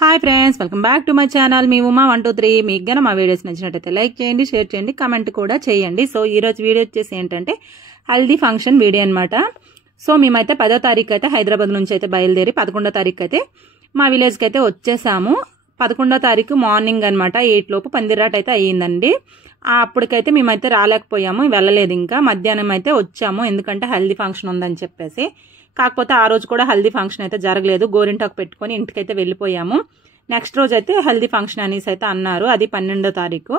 Hi friends, welcome back to my channel. మీ ఉమా 123. మీకు గన మా వీడియోస్ నచ్చినట్టయితే లైక్ చేయండి, షేర్ చేయండి, కామెంట్ కూడా చేయండి. సో ఈ రోజు వీడియో వచ్చేసి ఏంటంటే హల్దీ ఫంక్షన్ వీడియో అనమాట. సో మేమైతే 10వ తారీఖు అయితే హైదరాబాద్ నుంచి అయితే బయలుదేరి 11వ తారీఖు అయితే మా విలేజ్కి అయితే వచ్చేసాము. 11వ తారీఖు మార్నింగ్ అనమాట 8 లోపు పందిరాట అయితే అయ్యిందండి. అప్పటికైతే మేమైతే రాలేకపోయాము, వెళ్ళలేదు. ఇంకా మధ్యాహ్నం అయితే వచ్చాము, ఎందుకంటే హల్దీ ఫంక్షన్ ఉందని చెప్పేసి. కాకపోతే ఆ రోజు కూడా హల్దీ ఫంక్షన్ అయితే జరగలేదు, గోరింటాకు పెట్టుకొని ఇంటికైతే వెళ్ళిపోయాము. నెక్స్ట్ రోజు అయితే హల్దీ ఫంక్షన్ అనేసి అయితే అన్నారు, అది 12వ తారీఖు.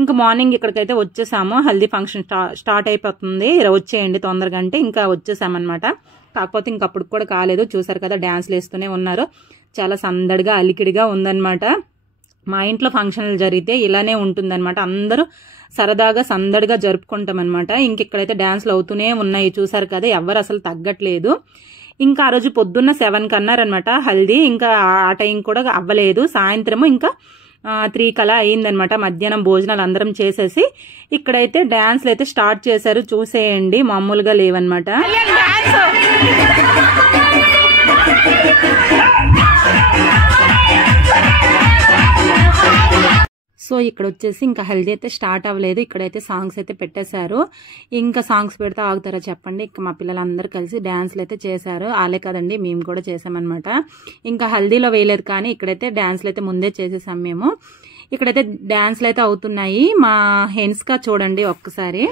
ఇంకా మార్నింగ్ ఇక్కడికైతే వచ్చేసాము. హల్దీ ఫంక్షన్ స్టార్ట్ అయిపోతుంది, వచ్చేయండి తొందరగా అంటే ఇంకా వచ్చేసామన్నమాట. కాకపోతే ఇంకప్పుడు కూడా కాలేదు, చూసారు కదా డ్యాన్స్లు వేస్తూనే ఉన్నారు. చాలా సందడిగా అలికిడిగా ఉందన్నమాట. మా ఇంట్లో ఫంక్షన్లు జరిగితే ఇలానే ఉంటుందన్నమాట, అందరూ సరదాగా సందడిగా జరుపుకుంటాం అనమాట. ఇంక ఇక్కడైతే డ్యాన్స్లు అవుతూనే ఉన్నాయి, చూసారు కదా, ఎవరు అసలు తగ్గట్లేదు. ఇంకా ఆ రోజు పొద్దున్న 7కి అన్నారనమాట హల్దీ, ఇంకా ఆ టైం కూడా అవ్వలేదు. సాయంత్రము ఇంకా 3 కలా అయిందనమాట. మధ్యాహ్నం భోజనాలు అందరం చేసేసి ఇక్కడైతే డ్యాన్స్లు అయితే స్టార్ట్ చేశారు, చూసేయండి, మామూలుగా లేవన్నమాట. సో ఇక్కడ వచ్చేసి ఇంకా హల్దీ అయితే స్టార్ట్ అవ్వలేదు, ఇక్కడైతే సాంగ్స్ అయితే పెట్టేశారు. ఇంకా సాంగ్స్ పెడితే ఆగుతారా చెప్పండి. ఇంకా మా పిల్లలందరూ కలిసి డ్యాన్స్లు అయితే చేశారు, ఆలే కదండి మేము కూడా చేసామన్నమాట. ఇంకా హల్దీలో వేయలేదు కానీ ఇక్కడైతే డ్యాన్స్లు అయితే ముందే చేసేసాం మేము. ఇక్కడైతే డ్యాన్స్లు అయితే అవుతున్నాయి. మా హెన్స్కా చూడండి ఒక్కసారి,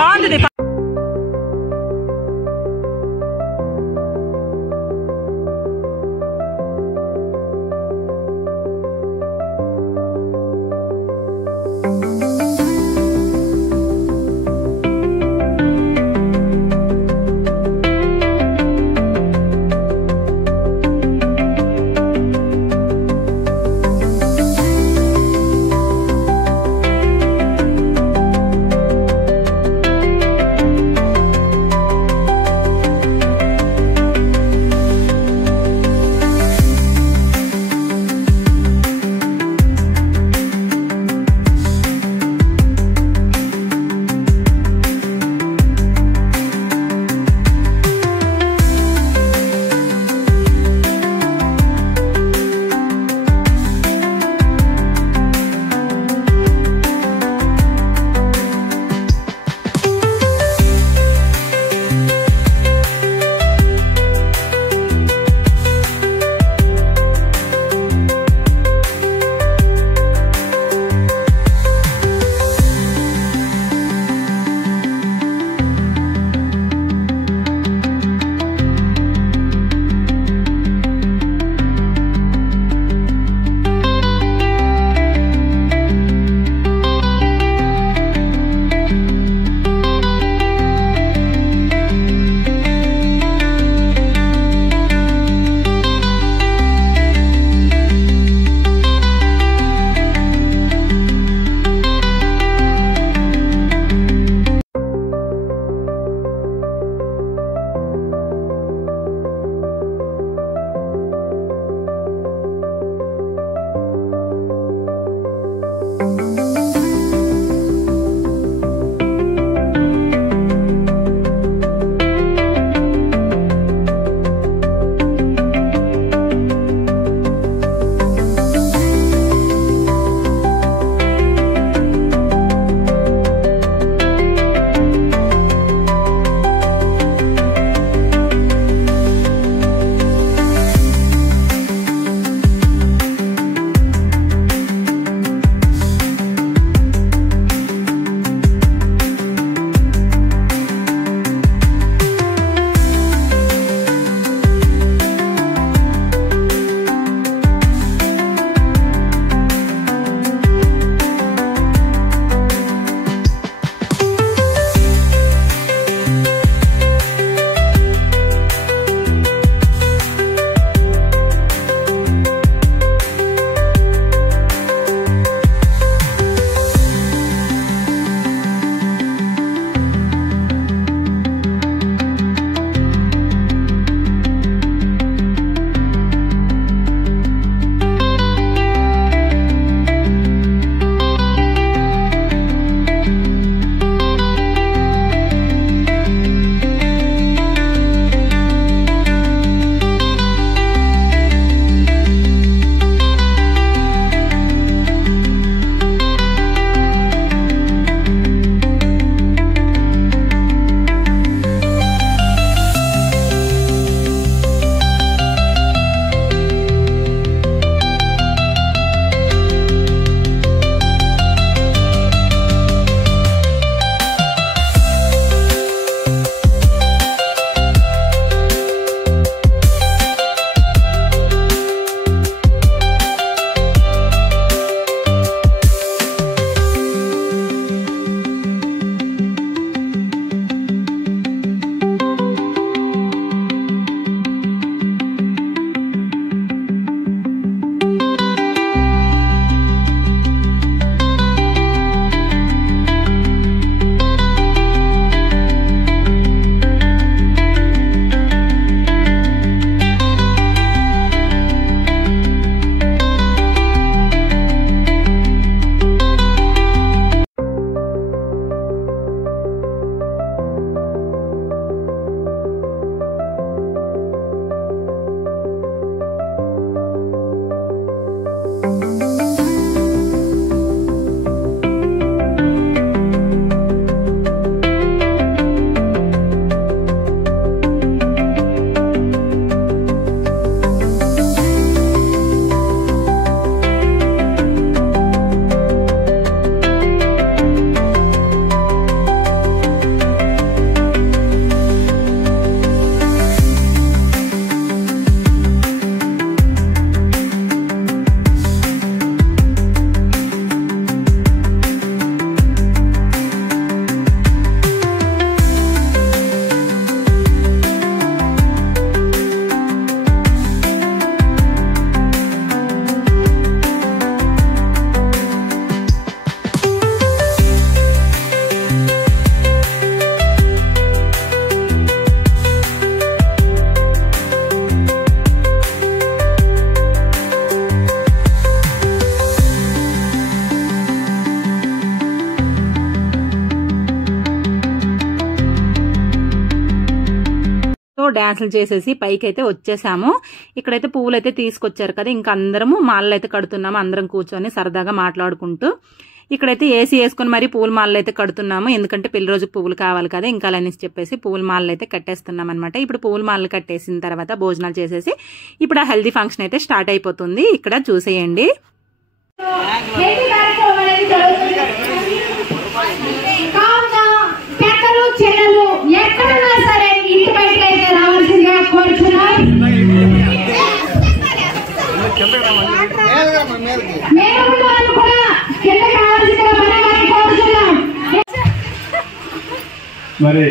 బాగుంది. డాన్సులు చేసేసి పైకి అయితే వచ్చేసాము. ఇక్కడైతే పువ్వులు అయితే తీసుకొచ్చారు కదా, ఇంకా అందరము మాలలు అయితే కడుతున్నాము. అందరం కూర్చొని సరదాగా మాట్లాడుకుంటూ ఇక్కడైతే ఏసీ వేసుకొని మరి పూల మాలలు అయితే కడుతున్నాము. ఎందుకంటే పెళ్లి రోజుకి పువ్వులు కావాలి కదా, ఇంకా అనేసి చెప్పేసి పూల మాలలు అయితే కట్టేస్తున్నాం అనమాట. ఇప్పుడు పూల మాలలు కట్టేసిన తర్వాత భోజనాలు చేసేసి ఇప్పుడు ఆ హెల్దీ ఫంక్షన్ అయితే స్టార్ట్ అయిపోతుంది. ఇక్కడ చూసేయండి. మరి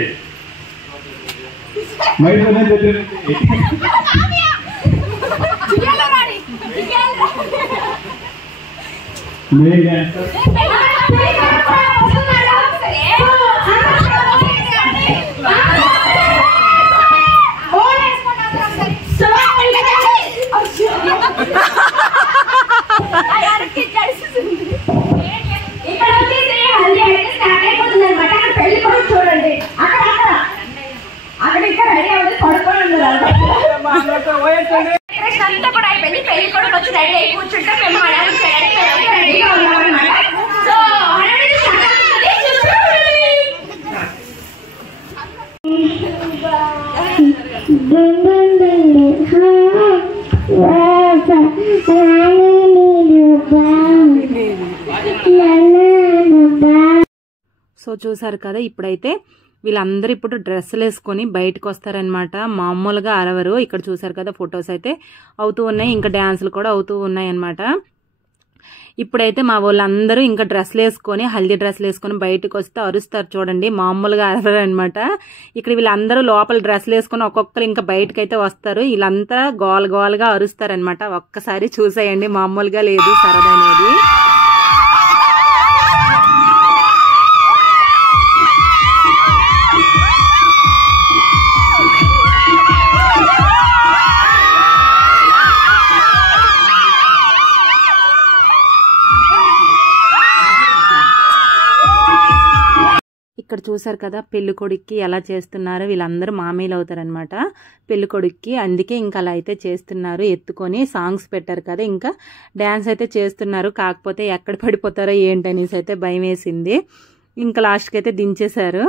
అంతా కూడా అయిపోయింది. పెళ్లి కొడుకు వచ్చి రెడీ అయి కూర్చుంటే మేము రెడీగా ఉన్నాం అనమాట. సో సో చూసారు కదా, ఇప్పుడైతే వీళ్ళందరూ ఇప్పుడు డ్రెస్సులు వేసుకొని బయటకు వస్తారనమాట. మామూలుగా అరవరు. ఇక్కడ చూసారు కదా, ఫొటోస్ అయితే అవుతూ ఉన్నాయి, ఇంకా డ్యాన్సులు కూడా అవుతూ ఉన్నాయి అనమాట. ఇప్పుడైతే మా వాళ్ళందరూ ఇంకా డ్రెస్సులు వేసుకొని హల్దీ డ్రెస్సులు వేసుకొని బయటకు వస్తే అరుస్తారు చూడండి, మామూలుగా అరవరు అనమాట. ఇక్కడ వీళ్ళందరూ లోపల డ్రెస్సులు వేసుకొని ఒక్కొక్కరు ఇంకా బయటకు అయితే వస్తారు. వీళ్ళంతా గోల గోలగా అరుస్తారనమాట. ఒక్కసారి చూసేయండి, మామూలుగా లేదు సరదా అనేది. ఇక్కడ చూసారు కదా, పెళ్లి కొడుక్కి ఎలా చేస్తున్నారు. వీళ్ళందరూ మామీలు అవుతారనమాట పెళ్లి కొడుక్కి. అందుకే ఇంకా అలా అయితే చేస్తున్నారు. ఎత్తుకొని సాంగ్స్ పెట్టారు కదా, ఇంకా డ్యాన్స్ అయితే చేస్తున్నారు. కాకపోతే ఎక్కడ పడిపోతారో ఏంటనేసి అయితే భయం వేసింది. ఇంకా లాస్ట్కి అయితే దించేశారు.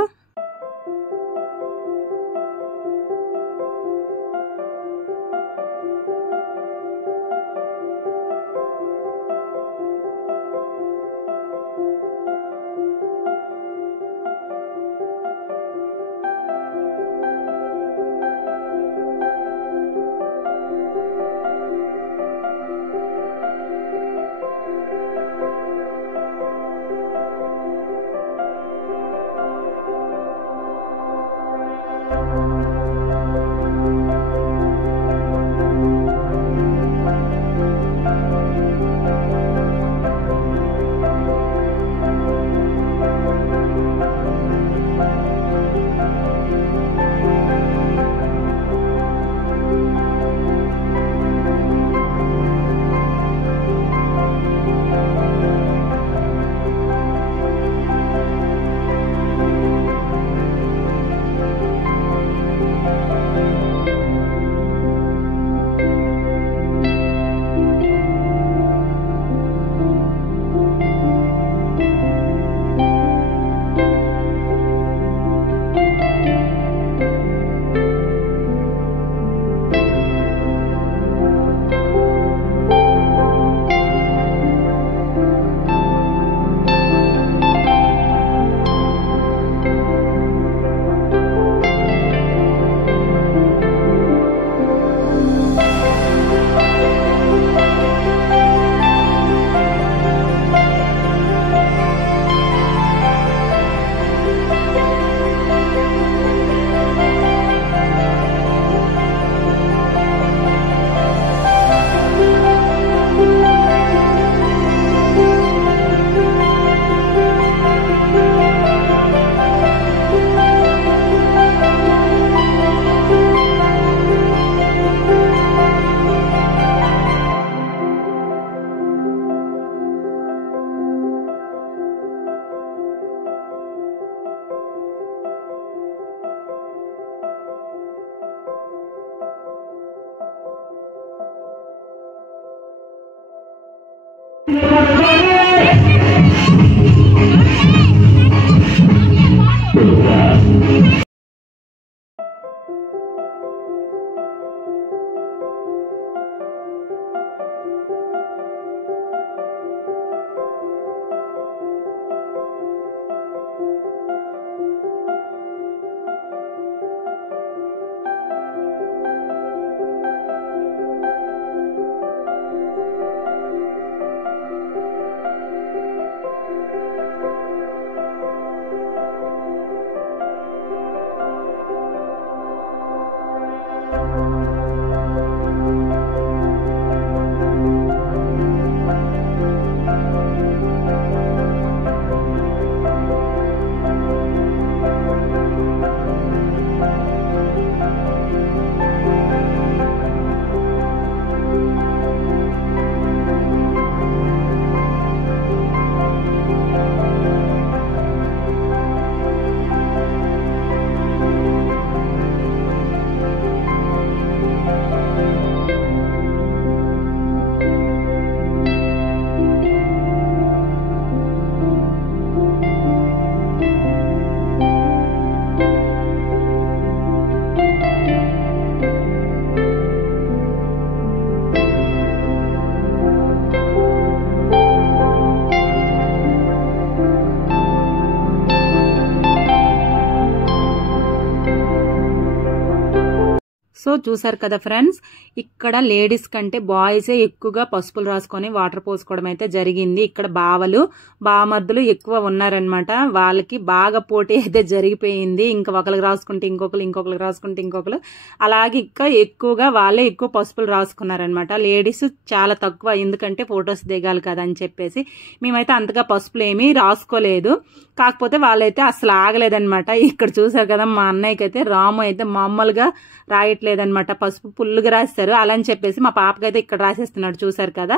సో చూసారు కదా ఫ్రెండ్స్, ఇక్కడ లేడీస్ కంటే బాయ్సే ఎక్కువగా పసుపులు రాసుకొని వాటర్ పోసుకోవడం అయితే జరిగింది. ఇక్కడ బావలు బామర్దులు ఎక్కువ ఉన్నారనమాట. వాళ్ళకి బాగా పోటీ అయితే జరిగిపోయింది. ఇంకా ఒకరికి రాసుకుంటే ఇంకొకరికి రాసుకుంటే ఇంకొకరు, అలాగే ఇంకా ఎక్కువగా వాళ్ళే ఎక్కువ పసుపులు రాసుకున్నారనమాట. లేడీస్ చాలా తక్కువ, ఎందుకంటే ఫొటోస్ దిగాలి కదా అని చెప్పేసి మేమైతే అంతగా పసుపులు ఏమీ రాసుకోలేదు. కాకపోతే వాళ్ళైతే అసలు ఆగలేదనమాట. ఇక్కడ చూసారు కదా, మా అన్నయ్యకి అయితే రాము అయితే మామూలుగా రాయట్లేదనమాట, పసుపు పుల్లుగా రాస్తారు. అలా అని చెప్పేసి మా పాపకైతే ఇక్కడ రాసేస్తున్నాడు. చూసారు కదా,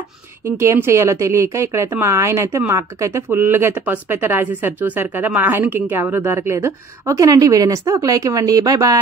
ఇంకేం చేయాలో తెలియక ఇక్కడైతే మా ఆయన అయితే మా అక్కకైతే ఫుల్గా అయితే పసుపు అయితే రాసేసారు. చూసారు కదా, మా ఆయనకి ఇంకెవరు దొరకలేదు. ఓకేనండి, వీడియో నచ్చితే ఒక లైక్ ఇవ్వండి. Bye bye.